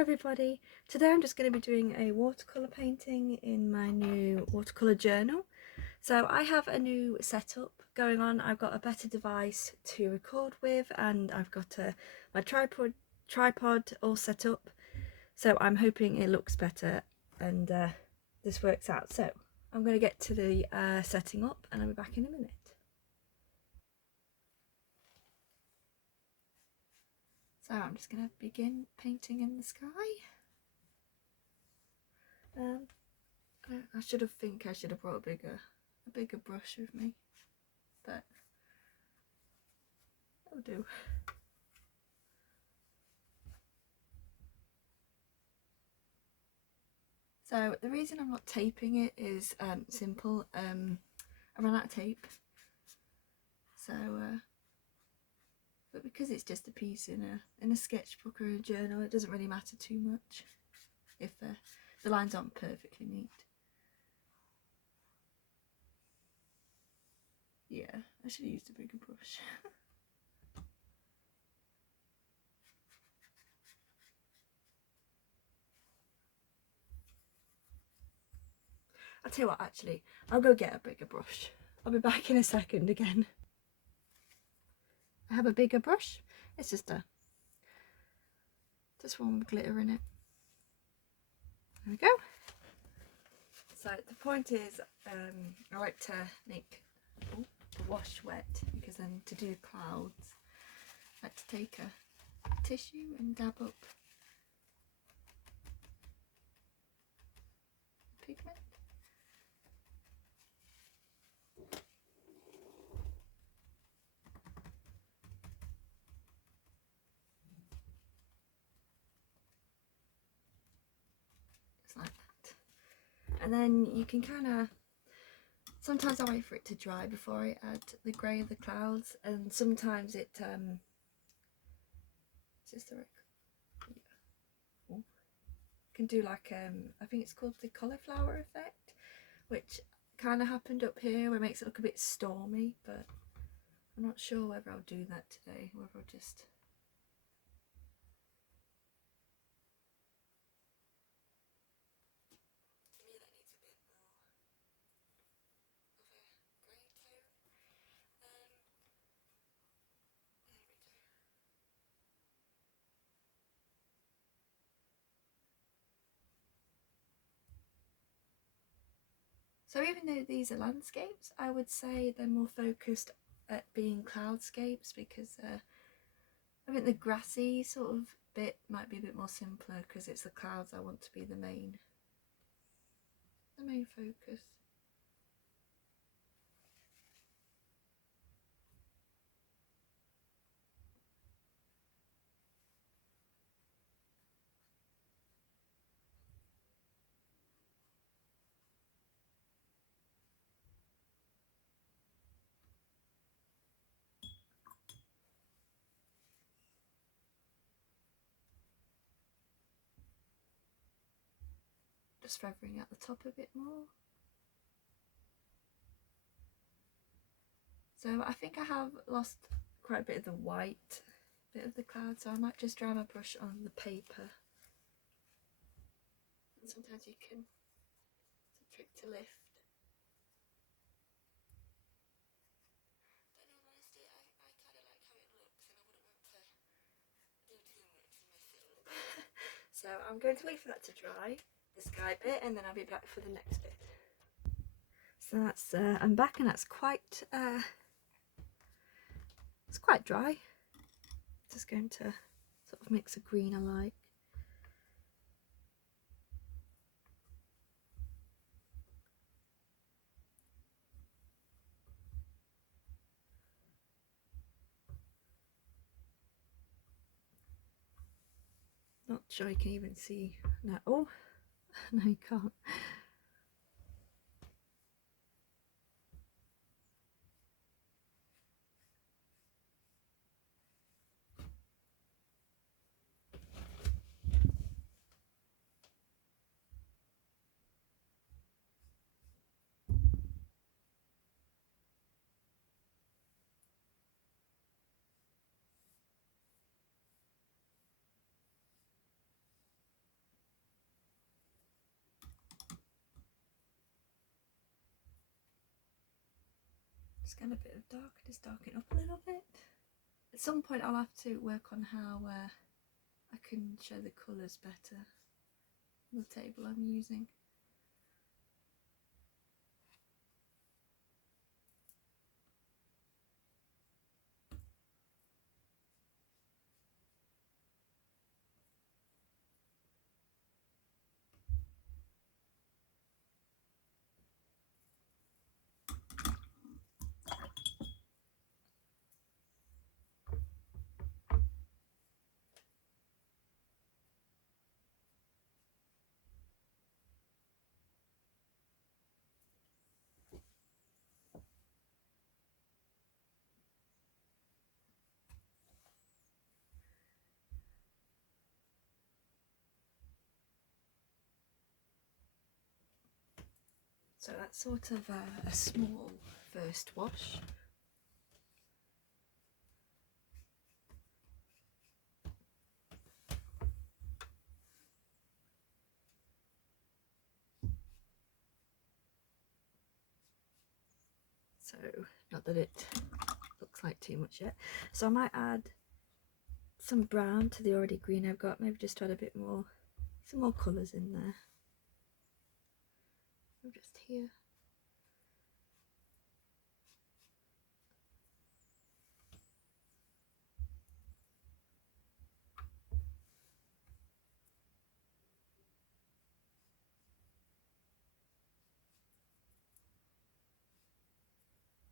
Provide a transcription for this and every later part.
Hi everybody, today I'm just going to be doing a watercolour painting in my new watercolour journal. So I have a new setup going on. I've got a better device to record with, and I've got my tripod all set up, so I'm hoping it looks better and this works out. So I'm going to get to the setting up and I'll be back in a minute. So I'm just going to begin painting in the sky. I should have brought a bigger brush with me, but that'll do. So the reason I'm not taping it is simple. I ran out of tape, so but because it's just a piece in a sketchbook or a journal, it doesn't really matter too much if the lines aren't perfectly neat. Yeah, I should have used a bigger brush. I'll tell you what, actually, I'll go get a bigger brush. I'll be back in a second again. I have a bigger brush. It's just one with glitter in it. There we go. So the point is, I like to make the wash wet, because then to do clouds, I like to take a tissue and dab up pigment. Just like that. And then you can kind of, sometimes I wait for it to dry before I add the grey of the clouds, and sometimes it just can do like I think it's called the cauliflower effect, which kind of happened up here, where it makes it look a bit stormy, but I'm not sure whether I'll do that today, whether I'll just So even though these are landscapes, I would say they're more focused at being cloudscapes, because I think the grassy sort of bit might be a bit more simpler, because it's the clouds I want to be the main focus. Just feathering out the top a bit more. So I think I have lost quite a bit of the white bit of the cloud, so I might just dry my brush on the paper. And sometimes you can, it's a trick to lift. But in all honesty, I kind of like how it looks, and I wouldn't want to do too much and mess it up. So I'm going to wait for that to dry, the sky bit, and then I'll be back for the next bit. So that's I'm back, and that's quite it's quite dry. Just going to sort of mix a green I like. Not sure you can even see now. Oh, no, you can't. Just getting a bit of dark, just darken up a little bit. At some point I'll have to work on how I can show the colours better on the table I'm using. So that's sort of a small first wash. So not that it looks like too much yet. So I might add some brown to the already green I've got, maybe just add a bit more, some more colours in there. I'm just here.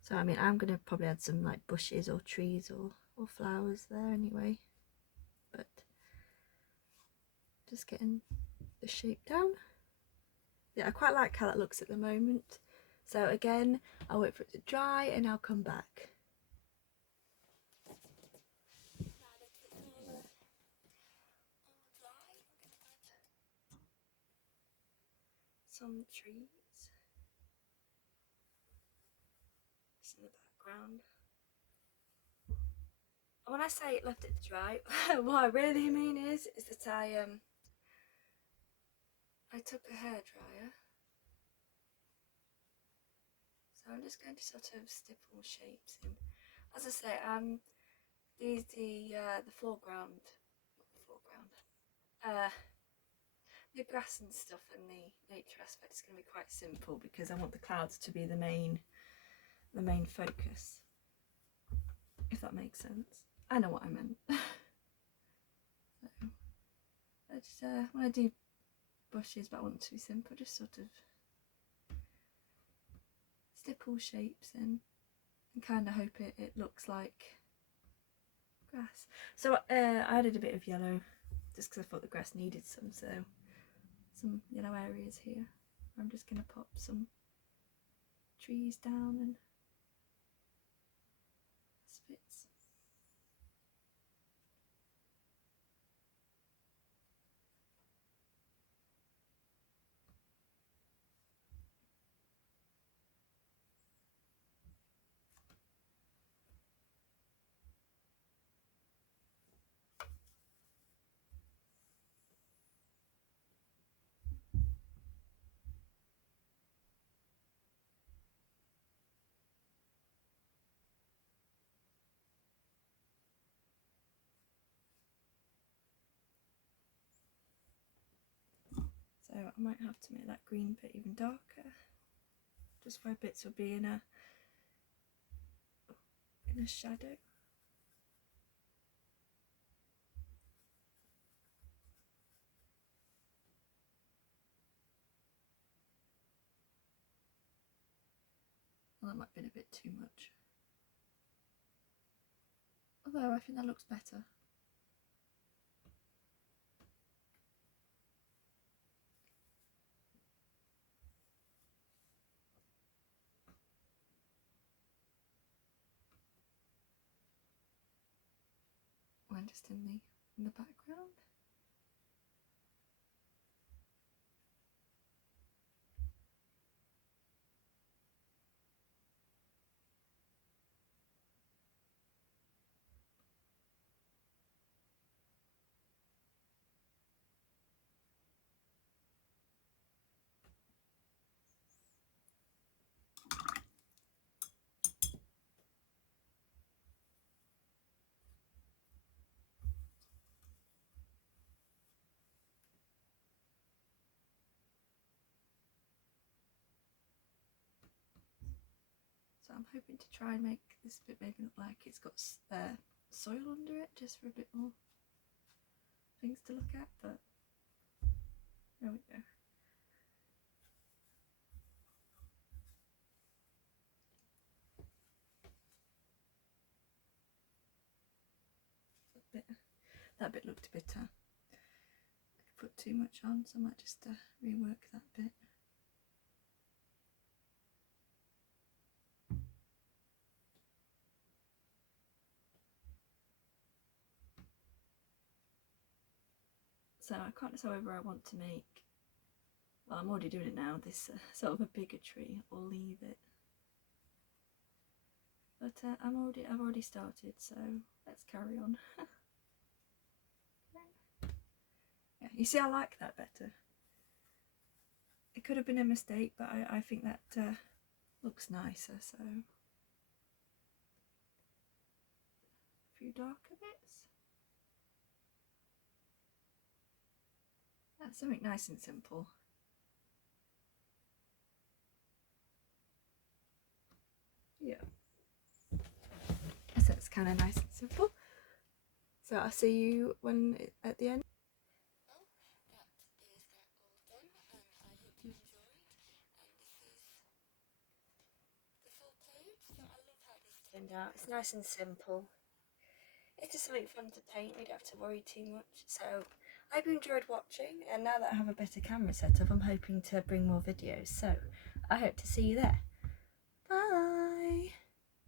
So I mean, I'm going to probably add some like bushes or trees or flowers there anyway, but just getting the shape down. Yeah, I quite like how that looks at the moment. So again, I'll wait for it to dry and I'll come back. Some trees just in the background. And when I say left it to dry, what I really mean is that I took a hairdryer. So I'm just going to sort of stipple shapes in. As I say, the foreground, not the foreground, the grass and stuff and the nature aspect is going to be quite simple because I want the clouds to be the main focus, if that makes sense. I know what I meant. So I just when I do bushes, but I want it to be simple, just sort of stipple shapes in and kind of hope it looks like grass. So I added a bit of yellow just because I thought the grass needed some, so some yellow areas here. I'm just going to pop some trees down and spits. So I might have to make that green bit even darker, just where bits will be in a shadow. Well, that might have been a bit too much. Although I think that looks better. When just in the background. So I'm hoping to try and make this bit maybe look like it's got soil under it, just for a bit more things to look at, but there we go. That bit looked a bit, I could put too much on, so I might just rework that bit. So I can't decide whether I want to make, well, I'm already doing it now, this sort of a bigger tree, or leave it. But I've already started, so let's carry on. Yeah, you see, I like that better. It could have been a mistake, but I think that looks nicer. So a few darker bits. That's something nice and simple. Yeah. So it's kind of nice and simple. So I'll see you when at the end. Well, that is that all done, and I hope you enjoyed. And this is the full page. So I love how this turned out. It's nice and simple. It's just something fun to paint. You don't have to worry too much. So I hope you enjoyed watching, and now that I have a better camera setup, I'm hoping to bring more videos. So I hope to see you there.